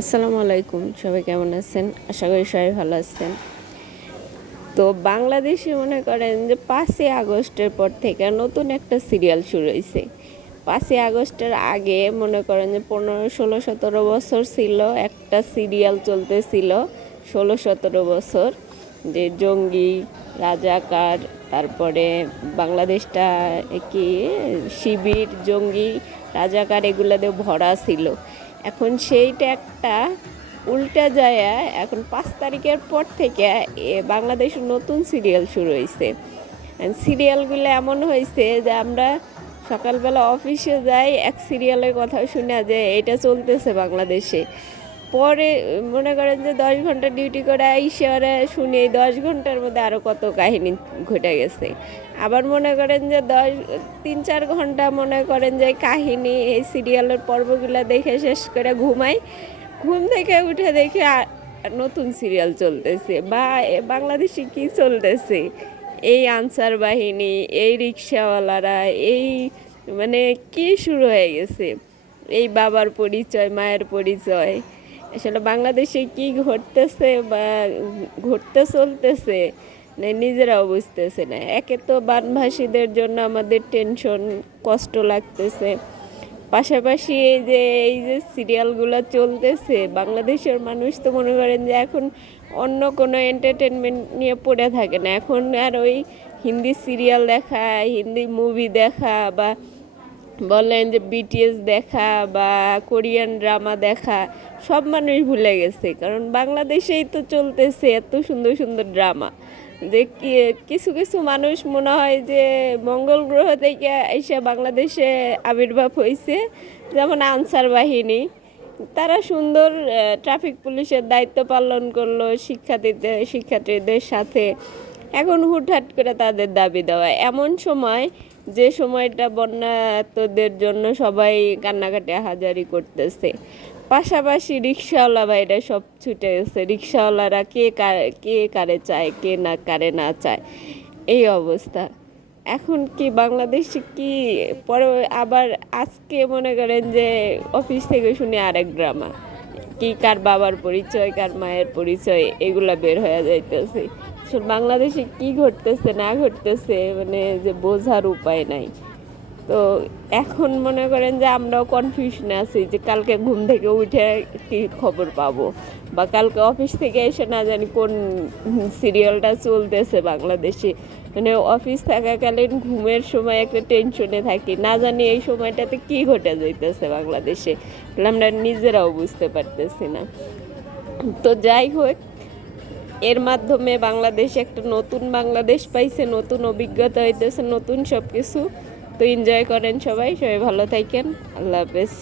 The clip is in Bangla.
আসসালামু আলাইকুম, সবাই কেমন আছেন? আশা করি সবাই ভালো আছেন। তো বাংলাদেশে মনে করেন যে 5ই আগস্টের পর থেকে নতুন একটা সিরিয়াল শুরু হয়েছে। 5ই আগস্টের আগে মনে করেন যে 15, 16, 17 বছর ছিল একটা সিরিয়াল চলতেছিল, 16, 17 বছর, যে জঙ্গি, রাজাকার, তারপরে বাংলাদেশটা কি শিবির, জঙ্গি, রাজাকার এগুলা দিয়ে ভরা ছিল। এখন সেইটা একটা উল্টা যায়। এখন 5 তারিখের পর থেকে বাংলাদেশে নতুন সিরিয়াল শুরু হয়েছে। সিরিয়ালগুলো এমন হয়েছে যে আমরা সকালবেলা অফিসে যাই, এক সিরিয়ালের কথা শুনে যে এটা চলতেছে বাংলাদেশে, পরে মনে করেন যে 10 ঘন্টা ডিউটি করে আইসে ওরা শুনি এই 10 ঘন্টার মধ্যে আরও কত কাহিনী ঘটে গেছে। আবার মনে করেন যে 3-4 ঘন্টা মনে করেন যে কাহিনী এই সিরিয়ালের পর্বগুলো দেখে শেষ করে ঘুমাই, ঘুম থেকে উঠে দেখে নতুন সিরিয়াল চলতেছে। বা বাংলাদেশে কি চলতেছে, এই আনসার বাহিনী, এই রিক্সাওয়ালারা, এই মানে কি শুরু হয়ে গেছে, এই বাবার পরিচয়, মায়ের পরিচয়। আসলে বাংলাদেশে কি ঘটতেছে বা ঘটতে চলতেছে নিজেরাও বুঝতেছে না। একে তো বানভাসীদের জন্য আমাদের টেনশন, কষ্ট লাগতেছে, পাশাপাশি এই যে সিরিয়ালগুলো চলতেছে, বাংলাদেশের মানুষ তো মনে করেন যে এখন অন্য কোনো এন্টারটেনমেন্ট নিয়ে পড়ে থাকে না। এখন আর ওই হিন্দি সিরিয়াল দেখা, হিন্দি মুভি দেখা, বা বলেন যে বিটিএস দেখা বা কোরিয়ান ড্রামা দেখা, সব মানুষ ভুলে গেছে। কারণ বাংলাদেশেই তো চলতেছে এত সুন্দর সুন্দর ড্রামা, যে কিছু কিছু মানুষ মনে হয় যে মঙ্গল গ্রহ থেকে এসে বাংলাদেশে আবির্ভাব হয়েছে। যেমন আনসার বাহিনী, তারা সুন্দর ট্রাফিক পুলিশের দায়িত্ব পালন করলো শিক্ষার্থীদের সাথে। এখন হুটহাট করে তাদের দাবি দেওয়া, এমন সময় যে সময়টা বন্যার্তদের জন্য সবাই কান্নাকাটি হাজারি করতেছে। পাশাপাশি রিক্সাওয়ালা ভাইরা সব ছুটে গেছে, রিক্সাওয়ালারা কে কারে চায়, কে না কারে না চায়, এই অবস্থা। এখন কি বাংলাদেশে কি পরে আবার আজকে মনে করেন যে অফিস থেকে শুনে আরেক ড্রামা, কি কার বাবার পরিচয়, কার মায়ের পরিচয়, এগুলা বের হয়ে যাইতেছে। বাংলাদেশে কি ঘটতেছে না ঘটতেছে মানে যে বোঝার উপায় নাই। তো এখন মনে করেন যে আমরাও কনফিউশনে আছি যে কালকে ঘুম থেকে উঠে কি খবর পাবো, বা কালকে অফিস থেকে এসে না জানি কোন সিরিয়ালটা চলতেছে বাংলাদেশে। মানে অফিস থাকাকালীন ঘুমের সময় একটা টেনশনে থাকি, না জানি এই সময়টাতে কি ঘটে যাইতেছে বাংলাদেশে, আমরা নিজেরাও বুঝতে পারতেছি না। তো যাই হোক, এর মাধ্যমে বাংলাদেশ একটা নতুন বাংলাদেশ পাইছে, নতুন অভিজ্ঞতা হইতেছে, নতুন সব কিছু। তো এনজয় করেন সবাই, সবাই ভালো থাকেন। আল্লাহ হাফেজ।